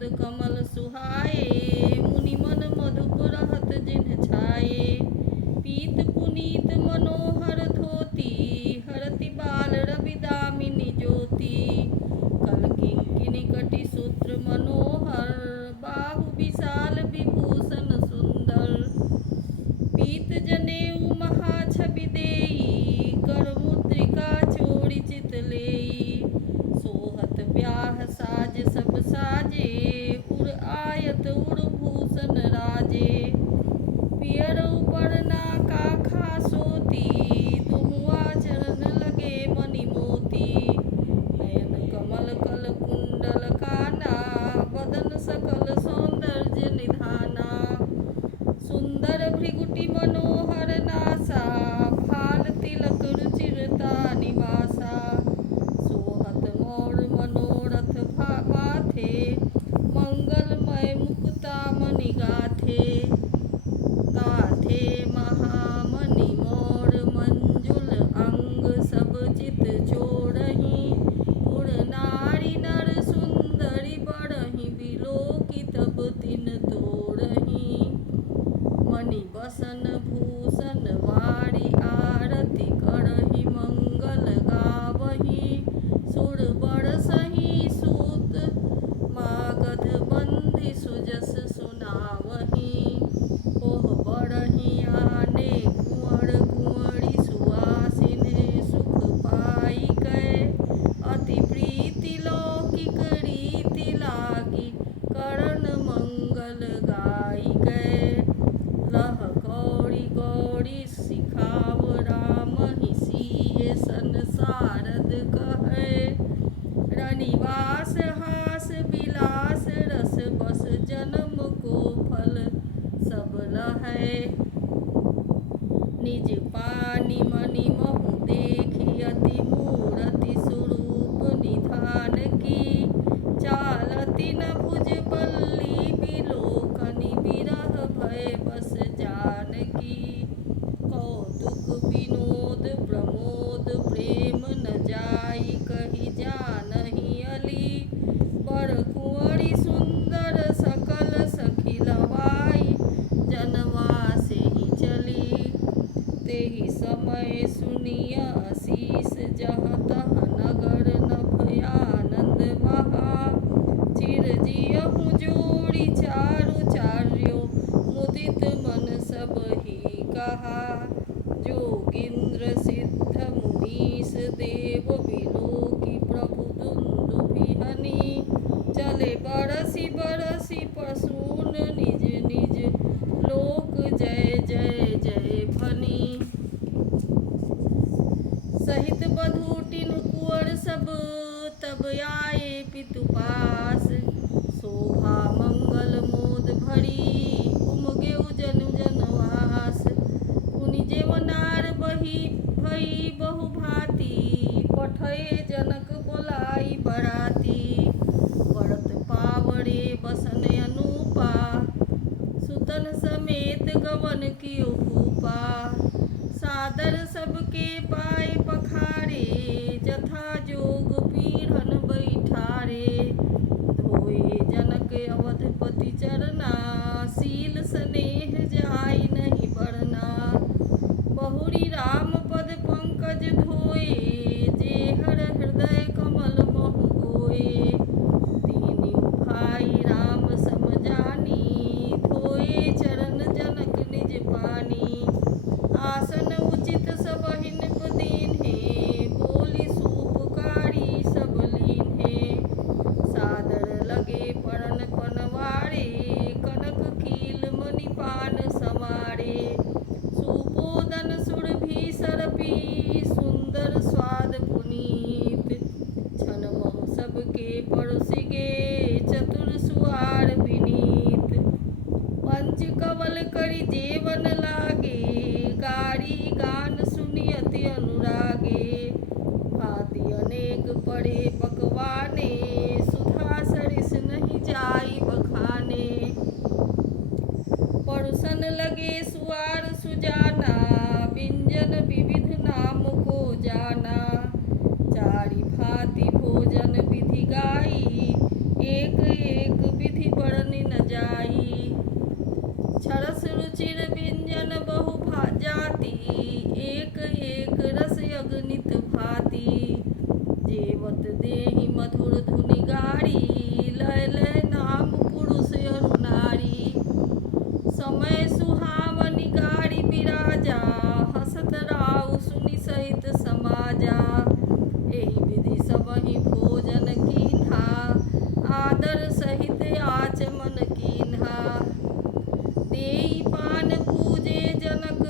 प्रमोद कमल सुहाए, मुनि मन मधुप रहत जिन छाए। पीत पुनीत मनोहर धोती, हरति बाल रवि दामिनी ज्योति। कल किंकिनी कटि सूत्र मनोहर, बाहु विशाल विभूषण सुंदर। पीत जनेऊ महाछवि देई, कर मुद्रिका चोरी चित लेई। सोहत ब्याह साज सब साजे, उर आयत उर भूषण राजे। पियरऊ परना काखा सोती, दुहुआ चरण लगे मणि मोती। नयन कमल कल कुंडल काना, बदन सकल सौंदर्य निधाना। सुंदर भृगुटी मनोहर नासा, भाल तिलक रुचिरता निवासा। सोहत मोर मनोरथ माथे, मंगलमय मुकुता मणि गाथे। गाथे महामणि मोर मंजुल अंग, सब चित चोरही। उर नारी नर सुंदरी बरही, बिलोकी तब तिन तोरही। मणि बसन भूषण वारी, आरती करही मंगल गावही। सुर बरसही सूत, मागध बंधि सुजस सुनावही। ओह बरही आने कुंवर कुंवरी, सुवासिनी सुख पाई कै। अति प्रीति लौकिक रीति लागी, करण मंगल गाई कै। लह गौरी गौरी सिखाव राम, ही सिय सन सारद कहे। रनिवास हास विलास, रस बस जन्म को फल सब लहै। निज पानी मणि महु देखी, अति मूरति स्वरूप निधान की। चालति न भुज बल्ली बिलोकनि, बिरह भय बस जानकी। कौतुक विनोद प्रमोद प्रेम, न जाई कही जानही अली। बर कुंवरी सुंदर सकल सखी लवाई, जनवासे ही चली। तेहि समय सुनिय आशीष, जहाँ तहाँ नगर नभ आनंद महा। चिर जियहु जोड़ी चारु चार्यो, मुदित मन सब ही कहा। जोगिंद्र सिद्ध मुनीस देव, बिलोकी प्रभु दुन्दुभिहनि। चले बरसी बरसी प्रसून, निज निज लोक जय जय जय भनी। सहित बधूटिन कुंवर सब, तब आए पितु पास। शोभा मंगल मोद भरी, उमगे जनु जनवास। पुनि जेवनार बही भई बहु भांति, पठये जनक बोलाई बराती। बरत पावरे बसन अनूपा, सुतन समेत गवन कियो भूपा। सादर सबके पाए पखारे, जथा जोग पीढ़न बैठारे। धोए जनक अवधपति चरना, शील स्नेह जाई नहीं बरना। बहुरी राम पद पंकज धोए, जेहर हृदय कमल महु गोए। तीनि भाई राम सम जानी, धोए चरण जनक निज पानी। आसन उचित सबहिन राजा हसत राउ सुनि सहित समाजा। एहि विधि सबहि भोजन कीन्हा आदर सहित आचमन कीन्हा। देई पान पूजे जनक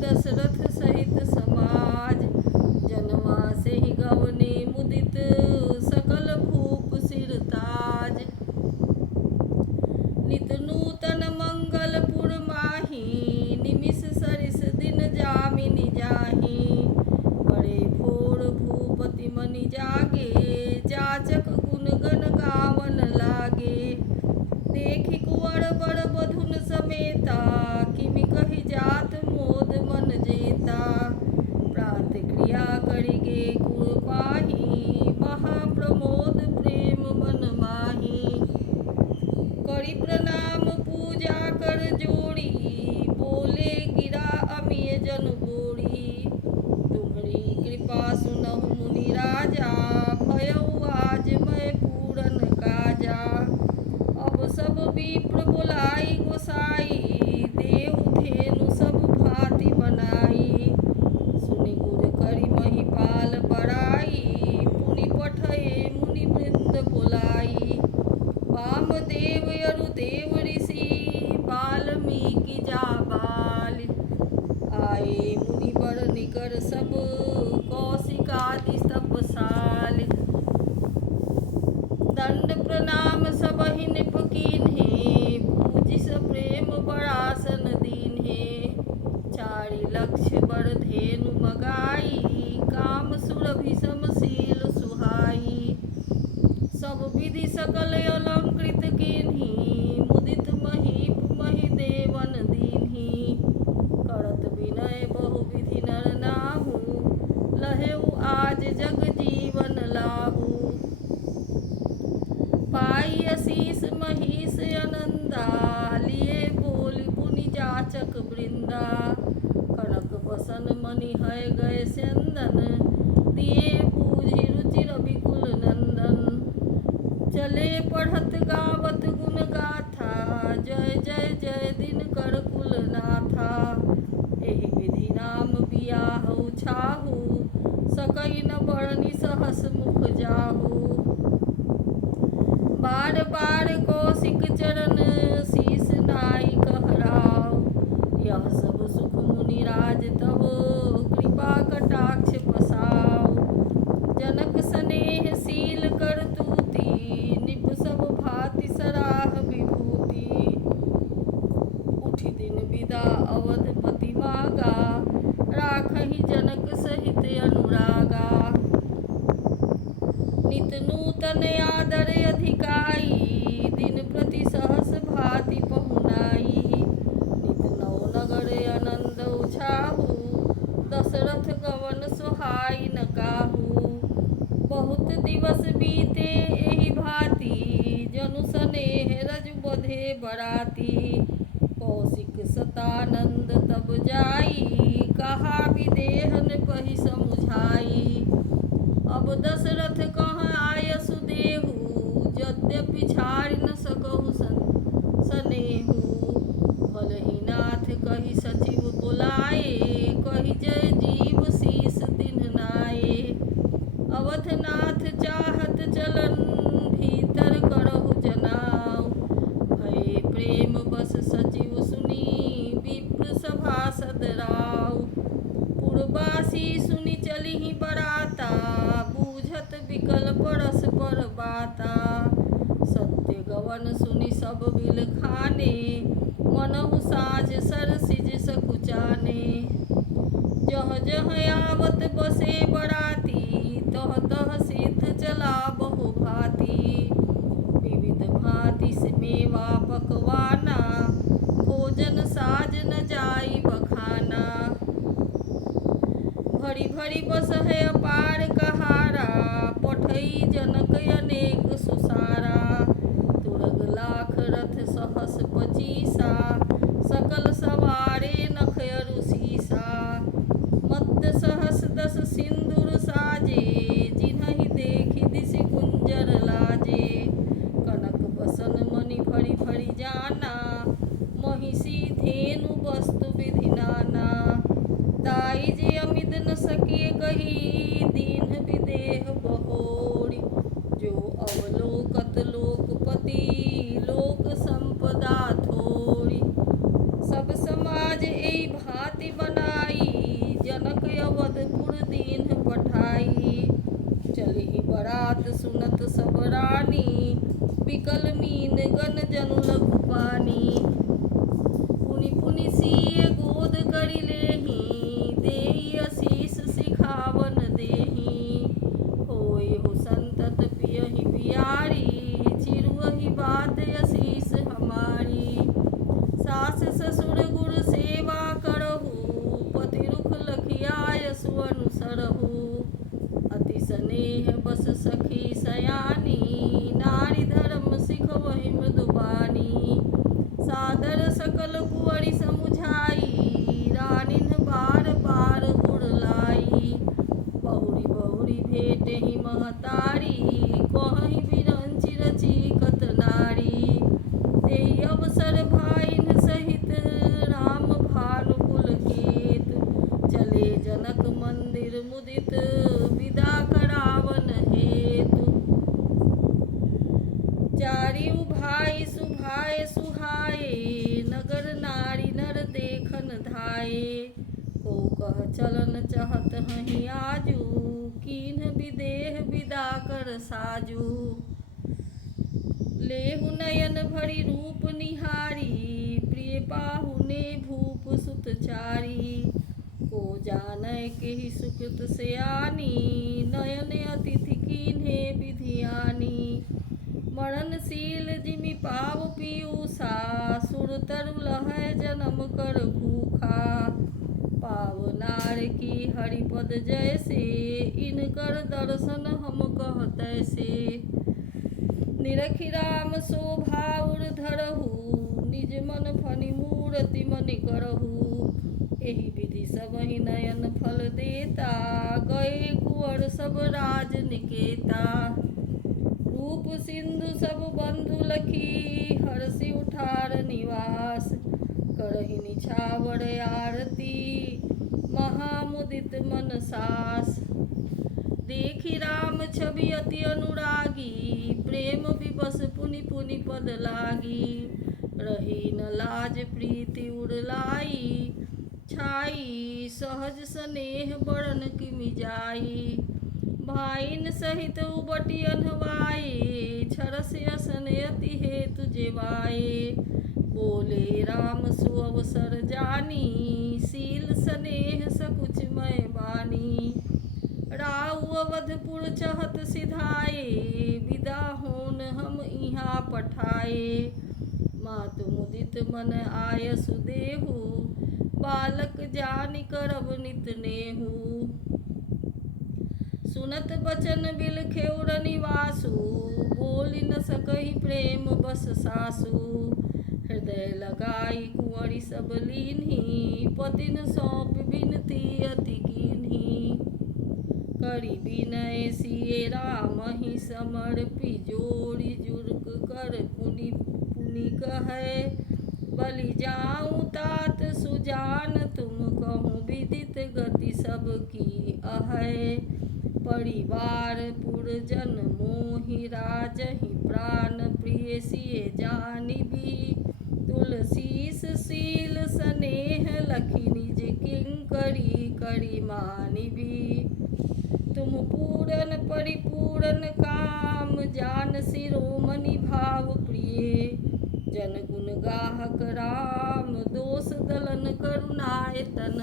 दशरथ सहित समाज। जनवा से ही गवने मुदित सकल भूप सिरताज। नित नूतन मंगलपुर माही निमिष सरिस दिन जामिनी जाही। बड़े भोर भूपति मनि जागे जाचक गुण गण गावन लागे। देखि कुंवर बर बधुन समेता किमि कहि जात मोद मन जेता। प्रात क्रिया करिगे गुण पाही महाप्रमोद प्रेम मन माही। करि प्रणाम पूजा कर जोड़ी बोले गिरा अमिय जन बोरी। तुम्हरी कृपा सुनहु मुनि राजा भयउ आज मैं पूरन काजा। अब सब विप्र बोलाई गोसाई देहु धेनु सब भांति बनाई। सुनि गुर करि महिपाल बड़ाई पुनि पठए मुनि वृंद बोलाई। वामदेव अरुदेव ऋषि वाल्मीकि जाबाल। आए मुनि बर निकर सब कौशिकादि तपसाल। दंड प्रणाम सबहि निप कीन्हे पूजिस प्रेम बड़ासन दीन्हे। चारि लक्ष बर धेनु मगाई काम सुरभि समशील सुहाई। सब विधि सकल अलंकृत कीन्ही मुदित महीप मही देवन दीन्ही। करत विनय बहु विधि नर नाहु लहेउ आज जग जीवन लाहू। पाई असीस महिष अनंदा लिए बोली पुनि जाचक वृंदा। कनक बसन मणि है गए चंदन दिए बूझि रुचि रविकुल नंदन। चले पढ़त गावत गुण गाथा जय जय जय दिन कर कुल नाथा। एहि विधि नाम बियाहु छाहु सकई न बरनि सहस मुख जाहु। बार बार कौशिक चरण शीस नाई कहराव। यह सब सुख मुनि राज तब कृपा कटाक्ष पसाव। जनक स्नेह शील कर तूती निप सब भांति सराह विभूति। उठि दिन विदा अवधपति मागा राखहि जनक सहित अनुरागा। नित नूतन आदर अधिकाई दिन प्रति सहस भांति पहुनाई। नित नौ नगर आनंद उछाहु दशरथ गवन सुहाई न काहू। बहुत दिवस बीते एहि भांति जनु स्नेह रजु बधे बराती। कौशिक सतानंद तब जाई कहा विदेहन पहि समुझाई। अब दशरथ कहाँ आयसु देहु यद्यपि छाड़ि न सकहु सनेहु। भलहि नाथ कहि सचिव बुलाए कहि जय जीव शीस दिन्हनाए। अवधनाथ चाहत चलन भीतर करहु जनाव। भय प्रेम बस सचिव सुनी विप्र सभासद राव। पुरवासी सुनि चलिहि बराता बूझत विकल परस पर बाता। सत्य गवन सुनि सब बिल खाने मनहु साझ सरसिज सकुचाने। जह जह आवत बसे बराती तह तह सिद्ध चला बहु भांति। विविध भांति से मेवा पकवाना भोजन साज न जाई बखाना। भरी भरी बस है अपार कहारा पठई जनक अनेक सुसारा। तुरग लाख रथ सहस पचीसा सकल सवारे नख अरु सीसा। मद सहस दस सिंदूर साजे जिन्हि देखि दिसि कुंजर लाजे। कनक बसन मणि भरी भरी जाना महिषी धेनु वस्तु विधि नाना। सकहि दीन विदेह बहोरी। जो अवलोकत लोकपति लोक संपदा थोरी। सब समाज एई भांति बनाई जनक अवधपुर दीन पठाई। चलहि बरात सुनत सब रानी बिकल मीन गन जनु लघु पानी। पुनि पुनि सिय गोद करि लेहि देई आशीष सिखावन देहि। होय हो संतत पियहि पियारी चिरुहि बात आशीष हमारी। सास ससुर गुरु सेवा करहु पति रुख लखियाय सुअनुसरहु। अति स्नेह बस सखी सयानी नारी धर्म सिखवहि मृदुबानी। सादर सकल कुंवरी समुझाई रानिन बार बार उड़लाई। बहुरी बहुरी भेटहि महतारी कहहि बिरंचि रची कत नारी। तेहि अवसर भाइन सहित राम भानु पुलकित। चले जनक मंदिर मुदित विदा करावन हेतु। चारिउ भाई सुभाए सुहाए नगर नारी नर देखन धाये। को कह चलन चहत हहि आजू कीन्ह विदेह विदा कर साजू। लेहु नयन भरि रूप निहारी प्रिय पाहुने भूप सुत चारी। को जानय केहि सुकृत सयानी नयन अतिथि कीन्हे विधियानी। मरणशील जिमि पाव पीयूषा सुर तरु लहै जन्म कर भूखा। पावनार की हरिपद जैसे इनकर दर्शन हम कहतैसे। निरखि राम शोभा उर धरहु निज मन फनि मूरति मनि करहु। एहि विधि सबहि नयन फल देता गए कुंवर सब राज निकेता। रूप सिंधु सब बंधु लखी हरषि उठार निवास। करहि निछावर आरती महामुदित मन सास। देखि राम छवि अति अनुरागी प्रेम विवश पुनि पुनि पद लागी। रही न लाज प्रीति उड़लाई छाई सहज स्नेह बरन किमि जाई। भाइन सहित उबटि अनवाए छरस असन अति हेतु जेवाए। बोले राम सुअवसर जानी शील स्नेह सकुच मय बानी। राउ अवधपुर चहत सिधाए विदा होन हम इहाँ पठाए। मातु मुदित मन आयसु देहु बालक जानि करब नित नेहु। सुनत बचन बिलखेउर निवासु बोलि न सकहि प्रेम बस सासु। हृदय लगाई कुंवरी सब लीन्ही पतिन सौंप बिनती अति कीन्ही। करि विनय सिए रामहि समर्पि जोड़ि जुर्क कर पुनि पुनि कहै। बलि जाऊं तात सुजान तुम कहूँ विदित गति सबकी अहै। परिवार पुरजन मोहि राजहि प्राण प्रिय सिए जानिबी। तुलसीस शील स्नेह लखि निज किंकरी करि मानिबी। तुम पूरन परिपूरन काम जान शिरोमणि भाव प्रिय। जन गुण गाहक राम दोष दलन करुणायतन।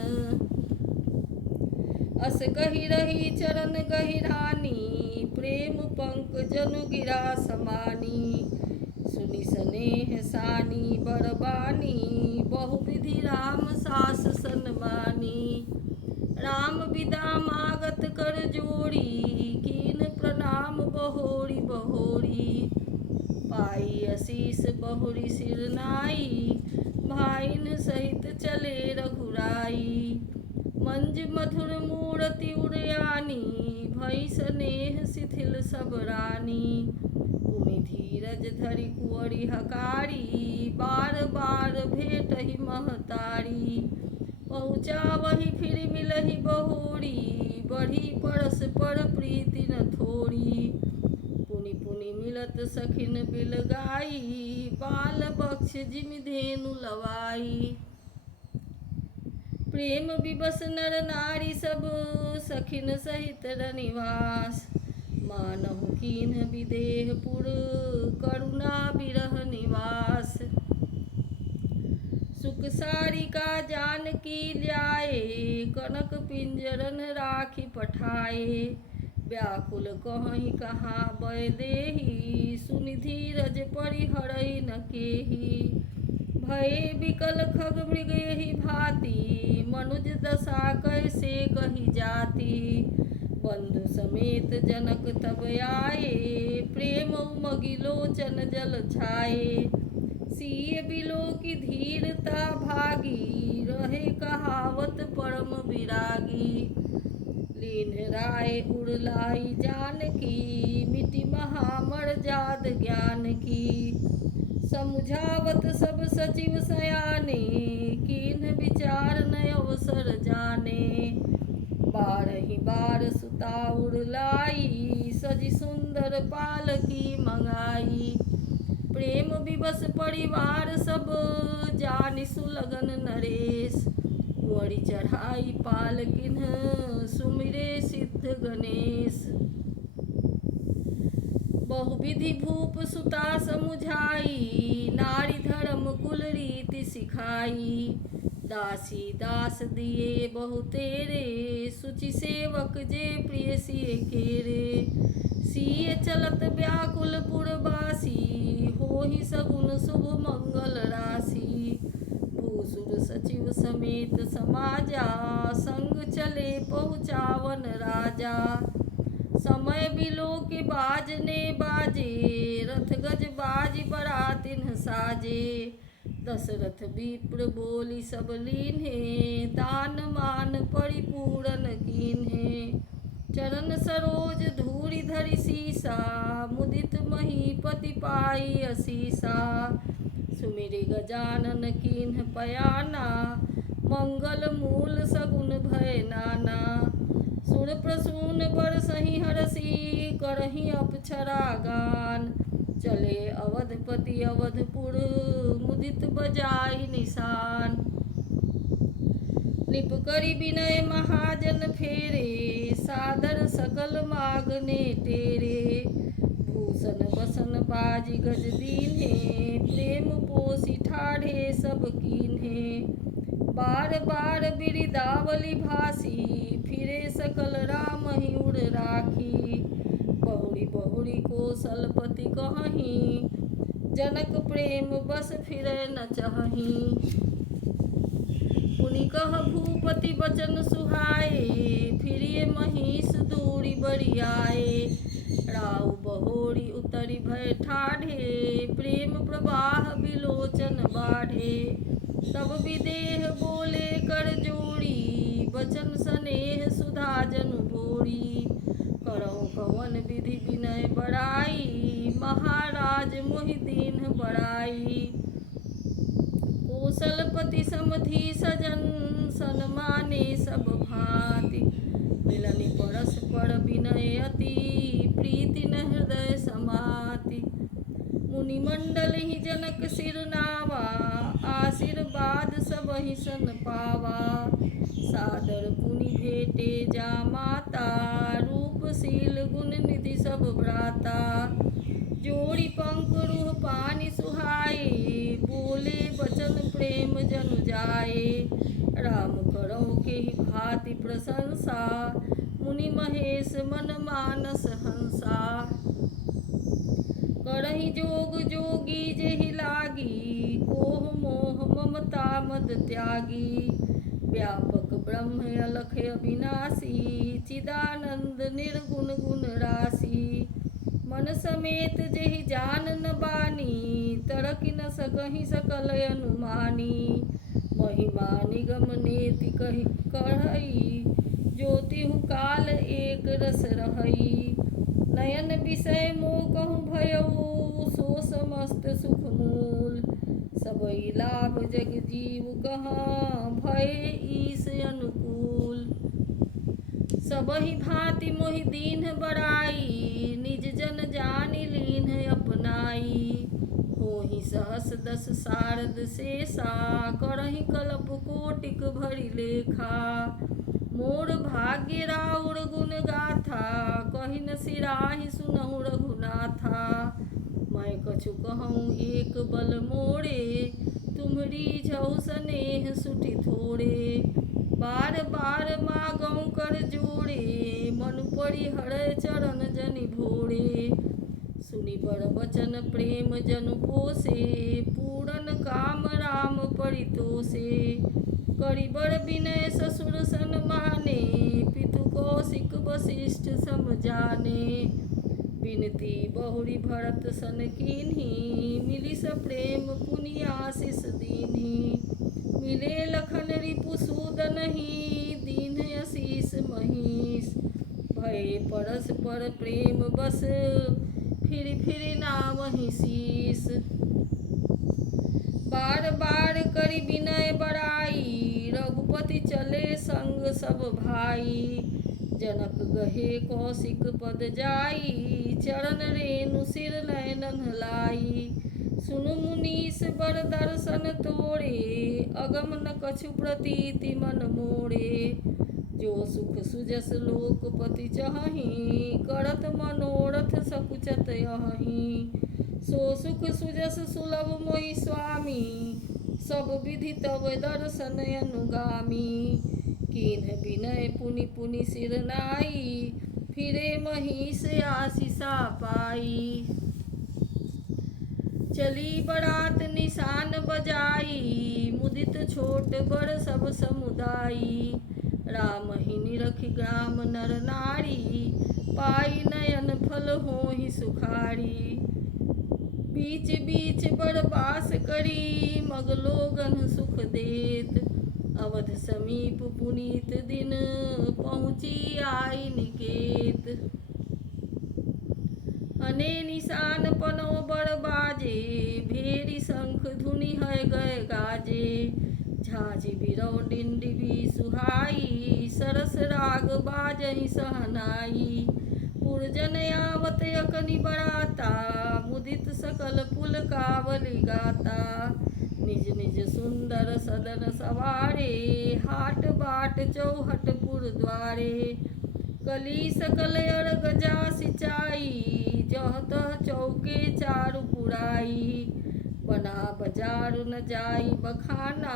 अस कहि रही चरण गहिरानी प्रेम पंक जनु गिरा समानी। सुनि स्नेह सानी बरबानी बहुविधि राम सास सन्मानी। राम विदा मागत कर जोड़ी कीन प्रणाम बहोरी बहोरी। पाई आशीष बहुरी सिरनाई भाइन सहित चले रघुराई। मंज मधुर मूरति उड़यानी भई स्नेह शिथिल सब रानी। पुनि धीरज धरि कुंवरी हकारी बार बार भेटहि महतारी। पहुँचावहि फिर मिलहि बहोरी बढ़ी परस्पर प्रीति न थोड़ी। पुनि पुनि मिलत सखिन बिल गाई, बाल बक्ष जिमि धेनु लवाई। प्रेम विवश नर नारी सब, सखिन सहित रनिवास। मानहु कीन्ह विदेहपुर, करुणा बिरह निवास। सुख सारिका जानकी ल्याए, कनक पिंजरन राखी पठाए। व्याकुल कहहि कहाँ बय देहि, सुनि धीरज परिहरहि न केहि। भये बिकल खग मृग एहि भांति, मनुज दशा कैसे कही जाति। बंधु समेत जनक तब आए, प्रेम उमगि लोचन जल छाए। सिय बिलो की धीरता भागी, रहे कहावत परम विरागी। लीन राय उड़लाई जानकी, मिटी महामर्याद ज्ञान की। समुझावत सब सचिव सयाने, कीन्ह विचार न अवसर जाने। बारहि बार सुता उड़लाई, सजी सुंदर पालकी मंगाई। प्रेम विवश परिवार सब, जानि सुलगन नरेश। कुंवरी चढ़ाई पालकिन, सुमिरे सिद्ध गणेश। बहुविधि भूप सुता समुझाई, नारी धर्म कुल रीति सिखाई। दासी दास दिए बहु तेरे, सुचि सेवक जे प्रिय सिय केरे। सिय चलत व्याकुल पुरवासी, होहि सगुन शुभ मंगल राशि। भूसुर सचिव समेत समाजा, संग चले पहुँचावन राजा। समय बिलो के बाजने बाजे, रथ गज बाजी बरातिन साजे। दशरथ विप्र बोली सब लीन्हे, दान मान परिपूरन कीन्हे। चरण सरोज धूरि धरि सीसा, मुदित महीपति पाई असीसा। सुमिरि गजानन कीन्ह पयाना, मंगल मूल सगुन भय नाना। सुर प्रसून बरसहि हरषि, करहि अप्सरा गान। चले अवधपति अवधपुर, मुदित बजाई निशान। निप करि विनय महाजन फेरे, सादर सकल मागने टेरे। भूषण बसन बाजी गज दीन्हे, प्रेम पोषि ठाढ़े सब कीन्हे। बार बार बिरिदावली भासी, फिरे सकल राम ही उड़ राखी। बहुरी बहुरी कौशलपति कहहीं, जनक प्रेम बस फिरै न चहहीं। पुनि कह भूपति बचन सुहाए, फिरिए महिष दूरी बरियाए। राउ बहोरी उतरि भय ठाढ़े, प्रेम प्रवाह बिलोचन बाढ़े। तब विदेह बोले कर जोड़ी, बचन स्नेह सुधा जनु भोरी। करहु कवन विधि विनय बड़ाई, महाराज मोहि दीन्ह बड़ाई। कौशलपति समधि सजन, सन्माने सब भांति। मिलनि परस्पर विनय अति, प्रीति न हृदय समाति। मुनि मंडल ही जनक सिर नावा, आशीर्वाद सबहि सन पावा। सादर पुनि भेटे जा माता, रूपशील गुण निधि सब भ्राता। जोड़ी पंख रूह पानि सुहाए, बोले बचन प्रेम जनु जाए। राम करहु केहि भांति प्रशंसा, मुनि महेश मन मानस हंसा। करहि जोग जोगी जेहि लागी, कोह मोह ममता मद त्यागी। व्यापक ब्रह्म अलख अविनाशी, चिदानंद निर्गुण गुण राशि। मन समेत जेहि जान न बानी, तरकि न सकहि सकल अनुमानी। महिमा निगम नेति कहि कहई, ज्योतिहु काल एक रस रहई। नयन विषय मोह कहूँ भयऊ, सो समस्त सुख मूल। सबई लाभ जग जीव कहाँ, भय ईस अनुकूल। सबहि भांति मोहि दीन बड़ाई, निज जन जानि लीन अपनाई। होहि सहस दस सारद शेषा, करहि कल्प कोटिक भरि लेखा। मोर भाग्य राउर गुण गाथा, कहि न सिराहि सुनहु रघुनाथा। मैं कछु कहूँ एक बल मोरे, तुम्हरी झौ स्नेह सुटि थोरे। बार बार मागऊँ कर जोड़े, मनु परिहर चरण जनि भोरे। सुनि बर बचन प्रेम जनु पोसे, पूरन काम राम परितोषे। करि बर विनय ससुर सन्माने, पितु कौशिक वशिष्ठ सम जाने। बिनती बहुरी भरत सन कीन्ही, मिलि स प्रेम पुनि आशीष दीन्ही। मिले लखन रिपुसूदनहि, दीन आशीष महीष। भये परस्पर प्रेम बस, फिर नावहि शीस। बार बार करि विनय बड़ाई, रघुपति चले संग सब भाई। जनक गहे कौशिक पद जाई, चरण रेणु सिर नयन लाई। सुनु मुनीस बर दर्शन तोरे, अगम न कछु प्रतीति मन मोरे। जो सुख सुजस लोकपति चाहि, करत मनोरथ सकुचत यहीं। सो सुख सुजस सुलभ मोहि स्वामी, सब विधि तव दर्शन अनुगामी। कीन्ह विनय पुनि पुनि सिर नाई, फिरे महिष आशीषा पाई। चली बरात निशान बजाई, मुदित छोट बड़ सब समुदायी। राम ही निरखि ग्राम नर नारी, पाई नयन फल होहि सुखारी। बीच बीच बरबास करी, मग लोगन सुख देत। अवध समीप पुनीत दिन, पहुँची आई निकेत। अने निशान पनौ बड़ बाजे, भेरी शंख धुनि है गए गाजे। झाझि बिरौ डिंडिभी सुहाई, सरस राग बाजहि सहनाई। पुरजन आवत अकनि बराता, मुदित सकल पुलकावली गाता। निज निज सुंदर सदन सवारे, हाट बाट चौहट पुर द्वारे। कली सकल अर्घ जा सिंचाई, जह तह चौके चारु पुराई। बना बजारु न जाई बखाना,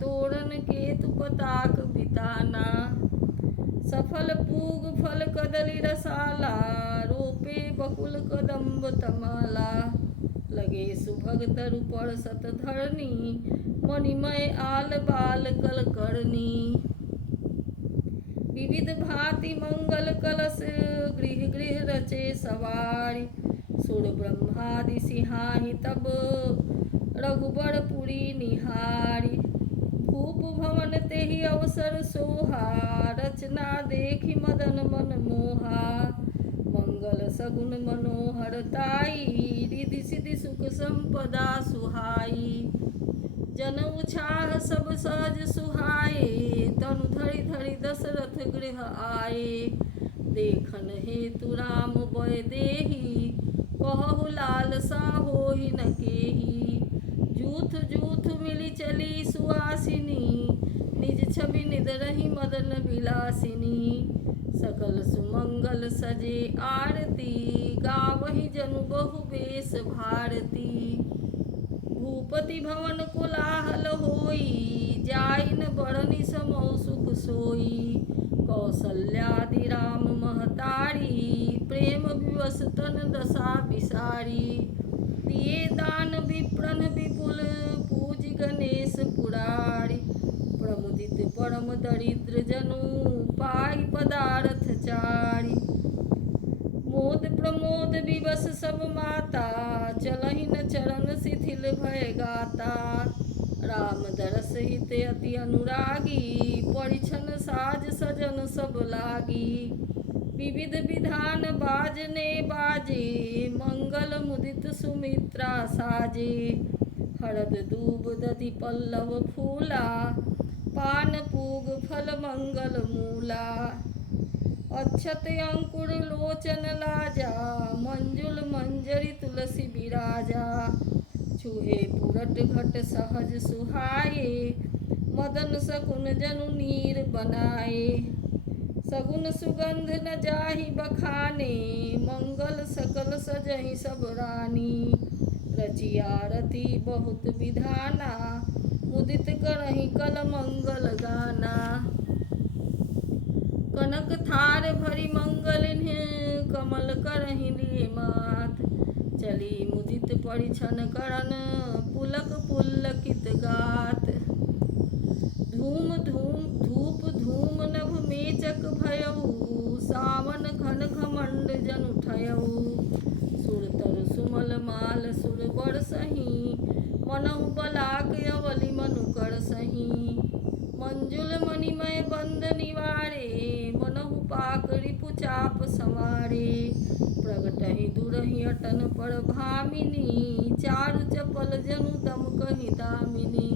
तोरण केतु पताक बिताना। सफल पूग फल कदली रसाला, रोपे बकुल कदम्ब तमाला। लगे सुभग तरु परसत धरनी, मणिमय आल बाल कलकर्णी। विविध भांति मंगल कलश, गृह गृह रचे सवारी। सुर ब्रह्मादि सिंहाहि तब, रघुबर पुरी निहारी। भूप भवन तेहि अवसर सोहा, रचना देखि मदन मन मोहा। मंगल सगुन मनोहर ताई, रिधि सिधि सुख संपदा सुहाई। जनऊ छाह सब सहज सुहाए, तनु धरि धरि दशरथ गृह आए। देखन हेतु राम बय देहि, कहु लालसा होहि न केहि। जूथ जूथ मिली चली सुआसिनी, निज छवि निदरहि मदन विलासिनी। सकल सुमंगल सजे आरती, गावहि जनु बहु बेस भारती। भूपति भवन कोलाहल होई, जाई न बरनि समौ सुख सोई। कौसल्यादि राम महतारी, प्रेम विवश तन दशा बिसारी। दिए दान विप्रन विपुल, पूज गणेश पुरारी। प्रमुदित परम दरिद्र जनु, पाई पदारथ चारी। मोद प्रमोद विवश सब माता, चलहि न चरण शिथिल भय गाता। राम दरस हित अति अनुरागी, परिछन साज सजन सब लागी। विविध विधान बाजने बाजे, मंगल मुदित सुमित्रा साजे। हरद दूब दधि पल्लव फूला, पान पूग फल मंगल मूला। अक्षत अंकुर लोचन लाजा मंजुल मंजरी तुलसी विराजा छुहे पुरट घट सहज सुहाए मदन सकुन जनु नीर बनाए सगुन सुगंध न जाहि बखाने मंगल सकल सजहि सब रानी रचि आरती बहुत विधाना मुदित करहि कल मंगल गाना कनक थार भरी मंगल कमल करहि लिए मात चली मुदित परिछन करन पुलक पुलकित गात धूम धूम धूप धूम नभ मेचक भयऊ सावन घन घमंड जन उठयऊ सुर तर सुमल माल सुर बरसही मनहु बलाक अवलि मनु कर सही मंजुल मणिमय बंद निवारे मनहु पाक रिपु चाप संवारे प्रगटहि दुरहि अटन पर भामिनी चारु चपल जनु दम कहि दामिनी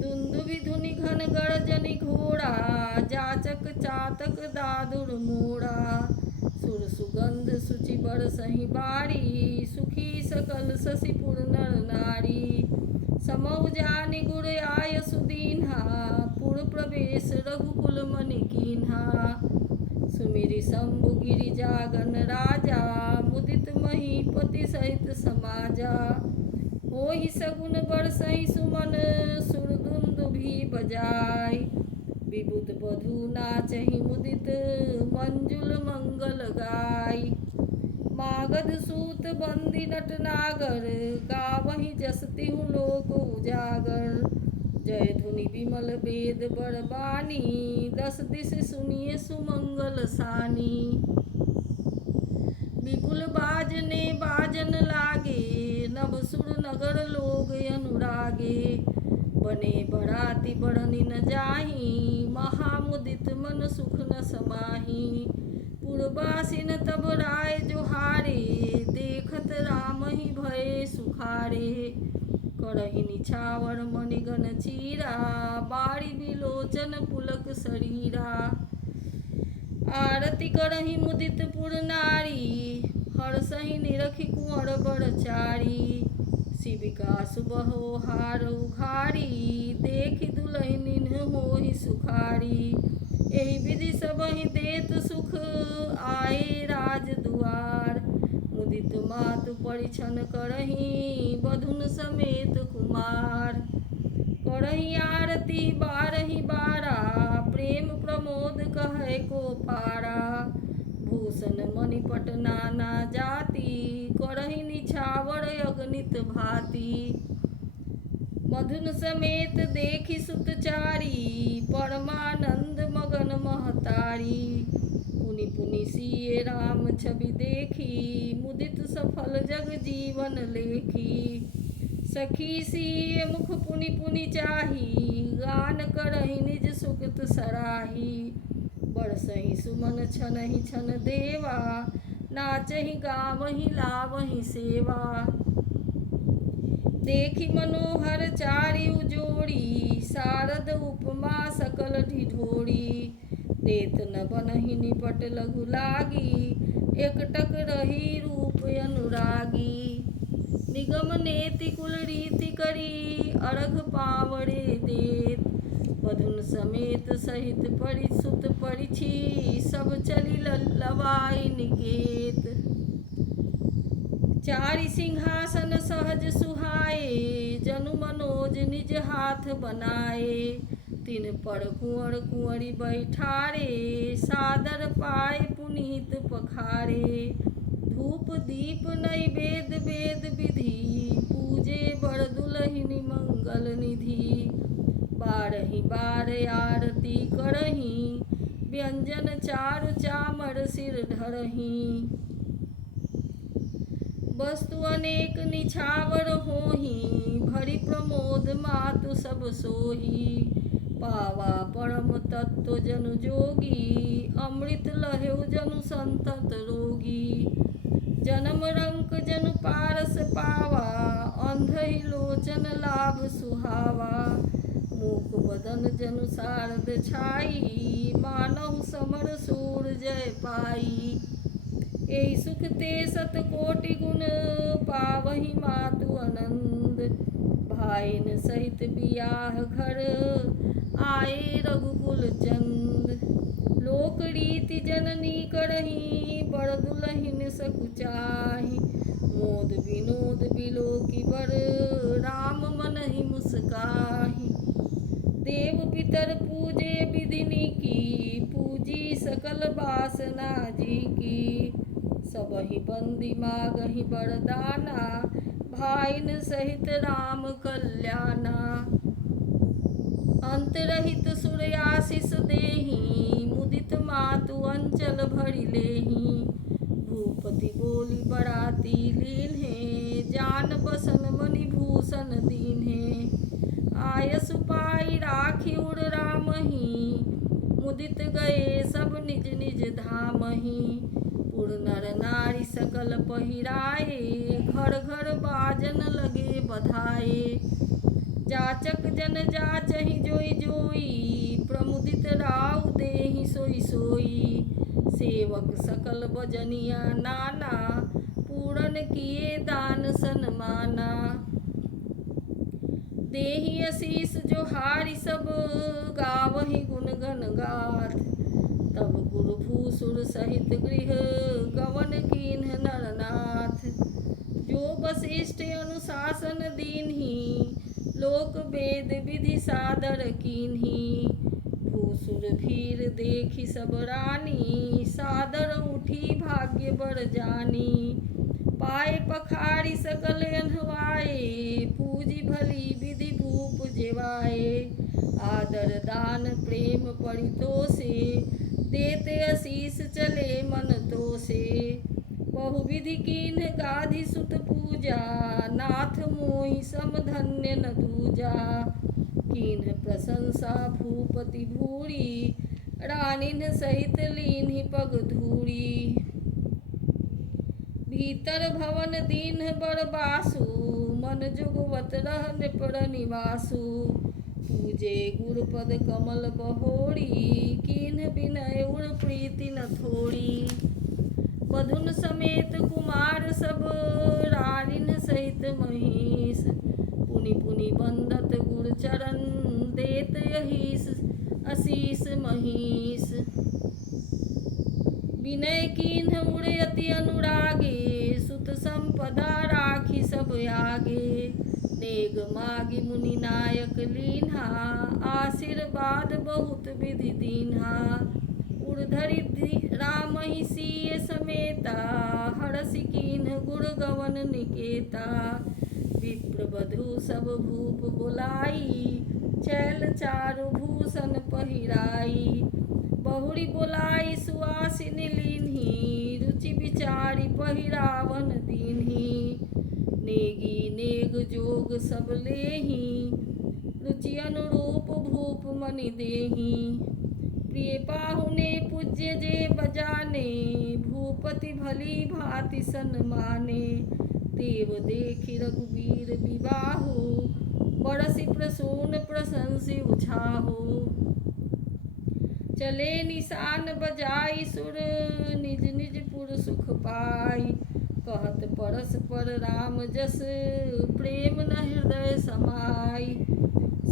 दुंदुभि धुनि घन गर्जनि घोड़ा जाचक चातक दादुर मोड़ा सुर सुगंध सुचि बरसहि बारी सुखी सकल शशिपुर नर नारी समौ जानि गुर आय सुदीन्हा पुर प्रवेश रघुकुल मनि कीन्हा सुमिरि शंभु गिरि जागन राजा मुदित महीपति सहित समाजा होहि सगुन बरसहि सुमन सुर दुंदुभि बजाय विबुध बधू नाचहि मुदित मंजुल मंगल गाय मागध सूत बंदी नटनागर गावहि जस तिहु लोक उजागर जय धुनि विमल वेद बरबानी दस दिस सुनिए सुमंगल सानी विपुल बाजने बाजन लागे नभ सुर नगर लोग अनुरागे बने बराती बढ़नी न जाही महामुदित मन सुख न समाही पुरबासिन तब राय जोहारे देखत राम ही भय सुखारे करहि निछावर मणिगन चीरा बारी बिलोचन पुलक शरीरा आरती करहि मुदित पुर नारी हरसहि निरखि कुंवर बरचारी शिविका सुबह हार उघारी देखि दुलहिन होहि सुखारी एहि विधि सबहि देत सुख आए राज दुआर मुदित मातु परिछन करहि बधुन समेत कुमार करहि आरती बारहि बारा प्रेम प्रमोद कहे को पारा भूषण मणिपट नाना जाति करहि निछावर अगणित भांति मधुन समेत देखि सुतचारी परमानंद मगन महतारी पुनि पुनि सिए राम छवि देखी मुदित सफल जग जीवन लेखी सखी सिए मुख पुनि पुनि चाही गान करहि निज सुकृत सराही बरसहि सुमन छनहि छन देवा नाचहि गावहि लावहि सेवा देखि मनोहर चारि उजोड़ी शारद उपमा सकल ढिढोरी देत न बनहि निपट लघु लागी एकटक रही रूप अनुरागी निगम नेति कुल रीति करी अर्घ पावरे देत बधुन समेत सहित परिसुत परिछि सब चली लवाई निकेत चारि सिंहासन सहज सुहाए जनु मनोज निज हाथ बनाए तिन पर कुंवर कुंवरी बैठारे सादर पाए पुनीत पखारे धूप दीप नैवेद्य वेद विधि पूजे बर दुलहिनी मंगल निधि बारहि बार आरती करहि व्यंजन चारु चामर सिर धरहि वस्तु अनेक निछावर होहि भरि प्रमोद मातु सब सोही पावा परम तत्व जनु जोगी अमृत लहेउ जनु संतत रोगी जन्म रंक जनु पारस पावा अंधहि लोचन लाभ सुहावा मूक बदन जनु शारद छाई, मानहु समर सूर जय पाई। एहि सुख ते सतकोटि गुण, पावहि मातु आनंद। भाइन सहित बियाह घर, आए रघुकुल चंद। लोक रीति जननी करही, बड़ दुलहिन सकुचाही। मोद विनोद बिलोकी बर, राम मनहि मुस्काही। देव पितर पूजे विधिनी की, पूजी सकल बासना जी की। सबहि बंदी मागहि बरदाना, भाइन सहित राम कल्याणा। अंतरहित सुर आशीष देहि, मुदित मातु अंचल भरि लेहि। भूपति बोली बराती लीन्हे, जान बसन मणि भूषण दीन्हे। आयसु पाई राखी उर रामहि, मुदित गए सब निज निज धामहि। पुर नर नारी सकल पहिराए, घर घर बाजन लगे बधाए। जाचक जन जाचहि जोई जोई, प्रमुदित राउ देहि सोई सोई। सेवक सकल बजनिया नाना, पूरन किए दान सन्माना। देहि आशीष जो हारि सब, गावहि गुण गण गाथ। तब गुरु भूसुर सहित गृह, गवन कीन्ह नरनाथ। जो वशिष्ठ अनुशासन दीन्ही, लोक वेद विधि सादर कीन्ही। भूसुर भीर देखी सब रानी, सादर उठी भाग्य बर जानी। पाए पखारी सकल अनहवाए, पूजी भली विधि भूप जेवाए। आदर दान प्रेम परितोषे, देते आशीष चले मन तोषे। बहुविधि कीन्ह गाधि सुत पूजा, नाथ मोहि सम धन्य न दूजा। कीन्ह प्रशंसा भूपति भूरि, रानिन सहित लीन्हि पग धूरि। भीतर भवन दीन्ह बर बासु, मन जुगवत रह नृपर निवासु। पूजे गुरुपद कमल बहोरी, कीन्ह विनय उर प्रीति न थोड़ी। बधुन समेत कुमार सब, रानिन सहित महिष। पुनि पुनि बंदत गुर चरण, देत यहीश आशीष महिष। विनय कीन्ह उर अति अनुरागे, सुत संपदा राखी सब आगे। नेग मागी मुनि नायक लीन्हा, आशीर्वाद बहुत विधि दीन्हा। उर्धरि रामहि सीय समेता, हरषि कीन्ह गुर गवन निकेता। विप्र वधू सब भूप बुलाई, चैल चारु भूषण पहिराई। बहुरी बोलाई सुआसिन लीन्ही, रुचि विचारी पहिरावन दीन्ही। नेगी नेग जोग सब लेहि, रुचि अनुरूप भूप मनि देहि। प्रिय पाहुने पूज्य जे बजाने, भूपति भली भांति सन्माने। देव देखि रघुबीर विबाहु, बरसि प्रसून प्रशंसि उछाहु। चले निशान बजाई सुर, निज निज पुर सुख पाई। कहत परस्पर राम जस, प्रेम न हृदय समाई।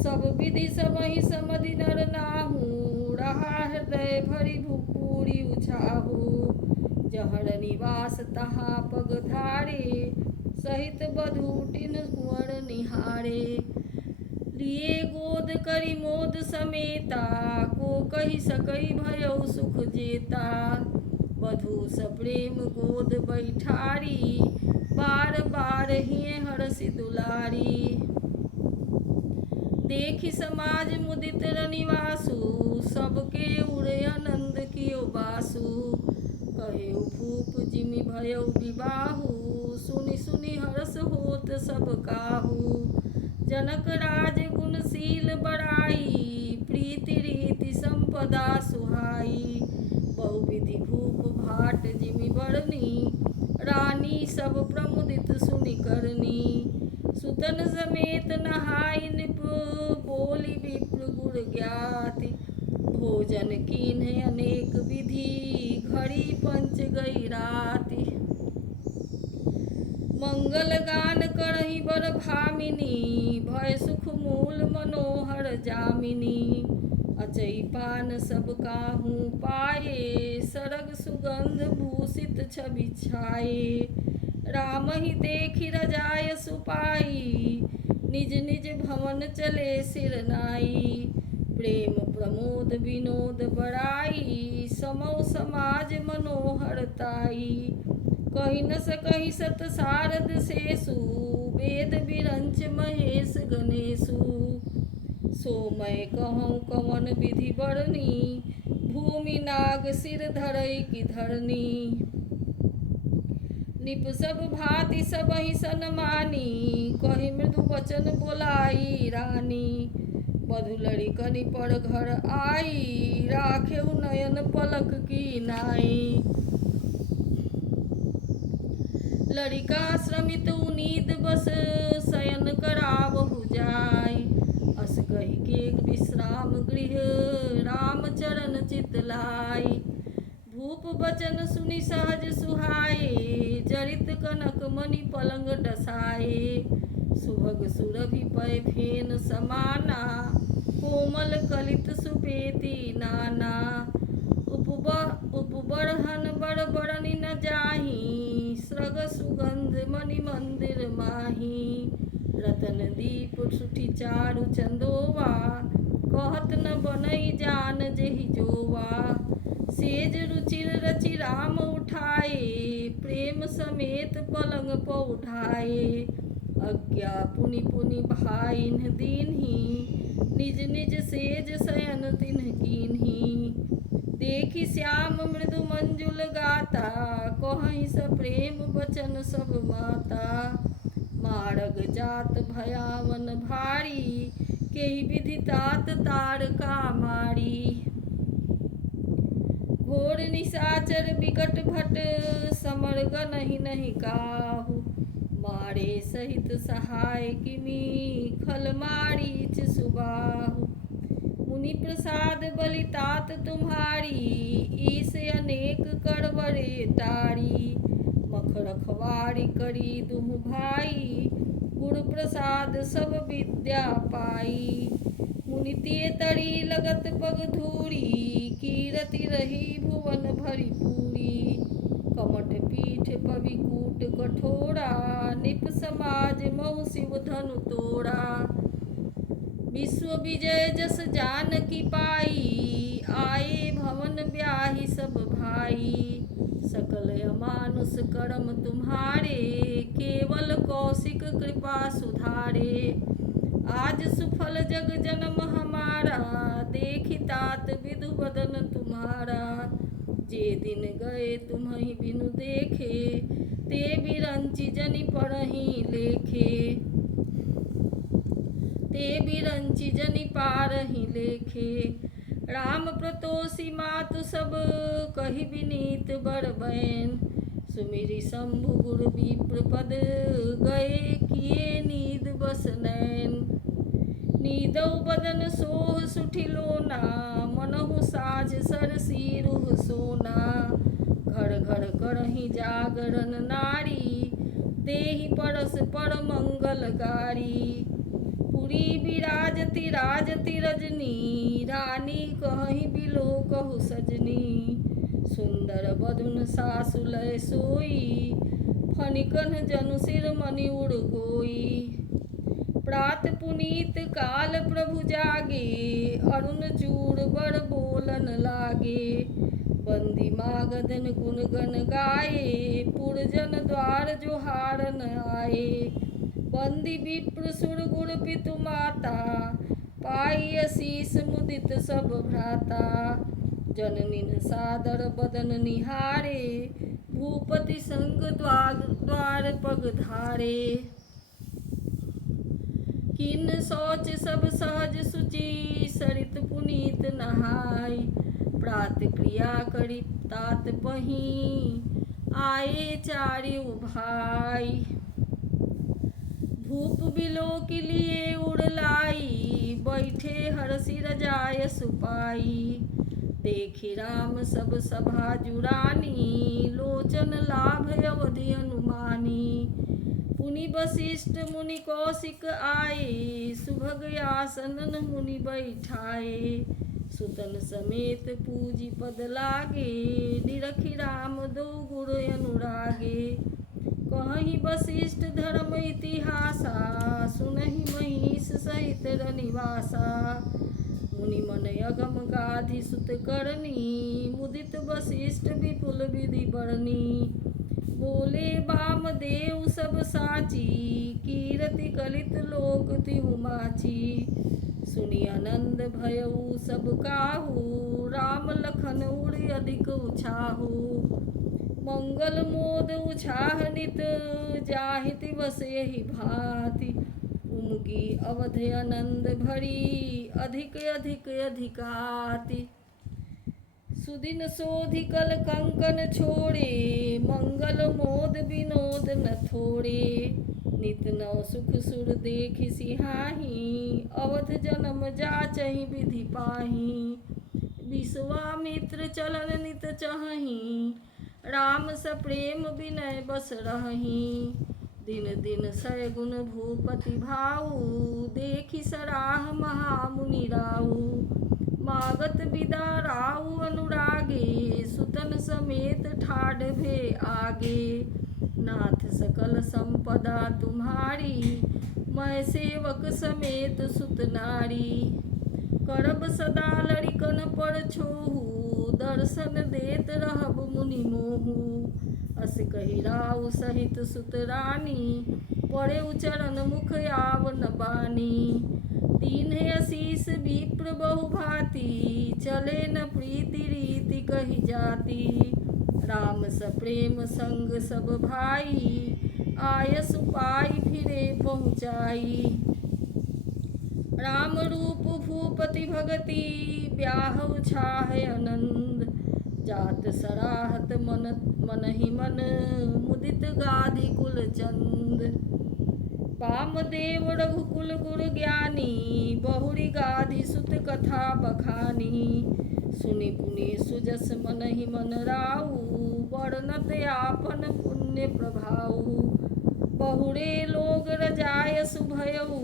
सब विधि सबहि समधि नर नाहु, रहा हृदय भरि भूपुरी उछाहु। जहर निवास तहाँ पग धारे, सहित बधूटिन कुंवर निहारे। लिए गोद करि मोद समेता, को कहि सकई भयउ सुख जेता। वधू सप्रेम गोद बैठारी, बार बार हिये हरषि दुलारी। देखि समाज मुदित रनिवासु, सबके उड़े आनंद कियो बासु। कहेउ भूप जिमि भयउ विबाहु, सुनि सुनि हर्ष होत सब काहू। जनक राज गुणशील बड़ाई, प्रीति रीति संपदा सुहाई। बहुविधि भूप भाट जिमि बरनी, रानी सब प्रमुदित सुनि करनी। सुतन समेत नहाई निप, बोली विप्र दूर ज्ञाति। भोजन कीन्ह अनेक विधि, घड़ी पंच गई राति। मंगल गान करहि बर भामिनी, भय सुख मूल मनोहर जामिनी। अचई पान सब काहू पाए, सरग सुगंध भूषित छवि छाए। राम ही देखि रजाय सुपाई, निज निज भवन चले सिर नाई। प्रेम प्रमोद विनोद बड़ाई, समौ समाज मनोहरताई। कहि न सकहि सत सारद सेसु, वेद विरंच महेश गणेशु। सो मैं कहूँ कवन विधि बरनी, भूमि नाग सिर धरई की धरनी। निप सब भांति सबहि सन्मानी, कहि मृदु वचन बोलाई रानी। वधु लड़िकनि पर घर आई, राखेउ नयन पलक की नाई। लड़िका श्रमित उनीद बस, शयन करावहु जाय। अस कहि के विश्राम गृह, राम चरण चित लाई। भूप बचन सुनि सहज सुहाए, जरित कनक मणि पलंग डसाए। सुभग सुरभि पय फेन समाना, कोमल कलित सुपेती नाना। उपबरहन बर बरनि न जाही, सृग सुगंध मणि मंदिर माही। रतन दीप सुठी चारु चंदोवा, कहत न बनई जान जेहि जोवा। सेज रुचिर रचि राम उठाए, प्रेम समेत पलंग पउठाए। अज्ञा पुनि पुनि भाइन दीन्ही, निज निज सेज शयन तिन्ह कीन्ही। देखि श्याम मृदु मंजुल गाता, कहहि सप्रेम बचन सब माता। मारग जात भयावन भारी, केहि विधि तात तारका मारी। घोर निशाचर बिकट भट, समर गनहि नहीं काहू। मारे सहित सहाय किमी, खल मारीच सुबाहु। मुनि प्रसाद बलि तात तुम्हारी, ईस अनेक करवरे टारी। मख रखवारी करी दुहु भाई, गुरु प्रसाद सब विद्या पाई। मुनि तिय तरी लगत पग धूरी, कीरति रही भुवन भरी पूरी। कमठ पीठ पविकूट कठोरा, निप समाज महु शिव धनु तोड़ा। विश्व विजय जस जानकी पाई, आए भवन ब्याही सब भाई। सकल अमानुष करम तुम्हारे, केवल कौशिक कृपा सुधारे। आज सुफल जग जन्म हमारा, देखि तात विधु बदन तुम्हारा। जे दिन गए तुम्हि बिनु देखे, ते बिरंचि जनि पढ़हि लेखे। ते बिरंचि जनि पारहि लेखे। राम प्रतोषी मातु सब, कहि विनीत बर बैन। सुमिरि शंभु गुरु विप्र पद, गए किए नीद बस नैन। नीदौ बदन सोह सुठि लोना, मनहु साझ सरसी रुह सोना। घर घर करहि जागरण नारी, देहि परस पर मंगल गारी। पुरी विराजति राजति रजनी, रानी कहहि बिलो कहु सजनी। सुंदर बदुन सासु लय सोई, फनिकन जनु सिर मणि उड़ गोई। प्रात पुनीत काल प्रभु जागे, अरुण चूर बर बोलन लागे। बंदी मागधन गुण गण गाए, पुरजन द्वार जोहारन आए। बंदी विप्र सुर गुर पितु माता, पाई असीस मुदित सब भ्राता। जननीन सादर बदन निहारे, भूपति संग द्वार पग धारे। किन शौच सब सहज सुचि, सरित पुनीत नहाय। प्रात क्रिया करी तात पही, आए चारिउ भाई। भूप बिलो के लिए उड़ लाई, बैठे हरषि रजाय सुपाई। देखि राम सब सभा जुरानी, लोचन लाभ अवधि अनुमानी। पुनि वशिष्ठ मुनि कौशिक आए, सुभग आसन मुनि बैठाए। सुतन समेत पूजी पद लागे, निरखि राम दो गुर अनुरागे। कहहि वशिष्ठ धर्म इतिहासा, सुनहि महिष सहित रनिवासा। मुनि मन अगम गाधि सुत करनी, मुदित वशिष्ठ विपुल विधि बरनी। बोले वामदेव सब साची, कीरति कलित लोक तिहु माची। सुनि आनंद भयउ सब काहू, राम लखन उड़ अधिक उछाहू। मंगल मोद उछाह नित, जाहिति बसेहि भांति। उमगी अवध आनंद भरी, अधिक अधिक अधिकाति। सुदिन सोधि कल कंकन छोड़े, मंगल मोद विनोद न थोड़े। नित नव सुख सुर देखि सिहाही, अवध जन्म जाचहि विधि पाही। विश्वामित्र चलन नित चहहि, राम सप्रेम विनय बस रहहि। दिन दिन सय गुण भूपति भाऊ, देखि सराह महामुनि राऊ। मागत विदा राऊ अनुरागे, सुतन समेत ठाढ़ भे आगे। नाथ सकल संपदा तुम्हारी, मैं सेवक समेत सुत नारी। करब सदा लड़िकन पर छोहू, दर्शन देत रहब मुनि मोहू। अस कहि राऊ सहित सुत रानी, पड़े उचरण मुख आवन बानी। दीन्हे आशीष विप्र बहु भांति, चले न प्रीति रीति कहि जाति। राम सप्रेम संग सब भाई, आयस पाई फिरे पहुँचाई। राम रूप भूपति भगति, ब्याहु छाह आनंद। जात सराहत मनहि मन, मुदित गाधि कुल चंद। वामदेव रघुकुल गुर ज्ञानी, बहुरी गाधि सुत कथा बखानी। सुनि पुनि सुजस मनहि मन राऊ, वर्णत आपन पुण्य प्रभाऊ। बहुरे लोग रजाय सुभयऊ,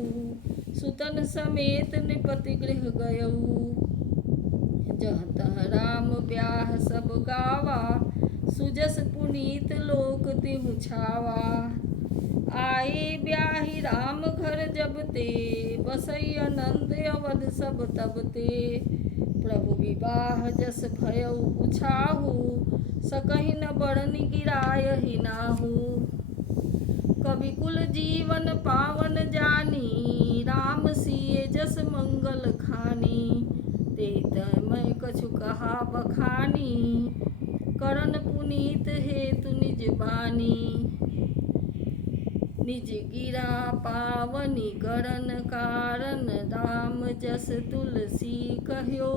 सुतन समेत नृपति गृह गयऊ। जह तह राम ब्याह सब गावा, सुजस पुनीत लोक तिहु छावा। आए ब्याहि राम घर जब ते, बसई आनंद अवध सब तब ते। प्रभु विवाह जस भयउ उछाहू, सकहि न बरनि गिरायहि नाहू। कवि कुल जीवन पावन जानी, राम सिए जस मंगल खानी। ते मैं कछु कहा बखानी, करन पुनीत हेतु निज बानी। निज गिरा पावनी करन कारण, राम जस तुलसी कह्यो।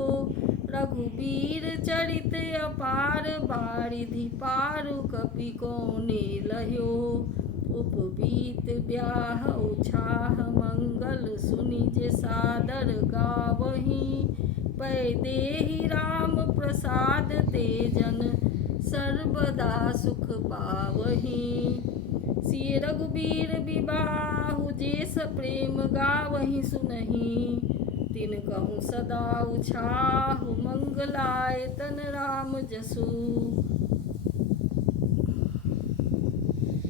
रघुबीर चरित अपार, बारिधि पारु कपि कोने लह्यो। उपबीत ब्याह उछाह मंगल, सुनि जे सादर गावहीं। पै देहि राम प्रसाद ते जन, सर्वदा सुख पावहीं। सिय रघुबीर विबाहु, जे सप्रेम गावहीं सुनहीं। तिन कहूँ सदा उछाहु, मंगलाय तन राम जसु।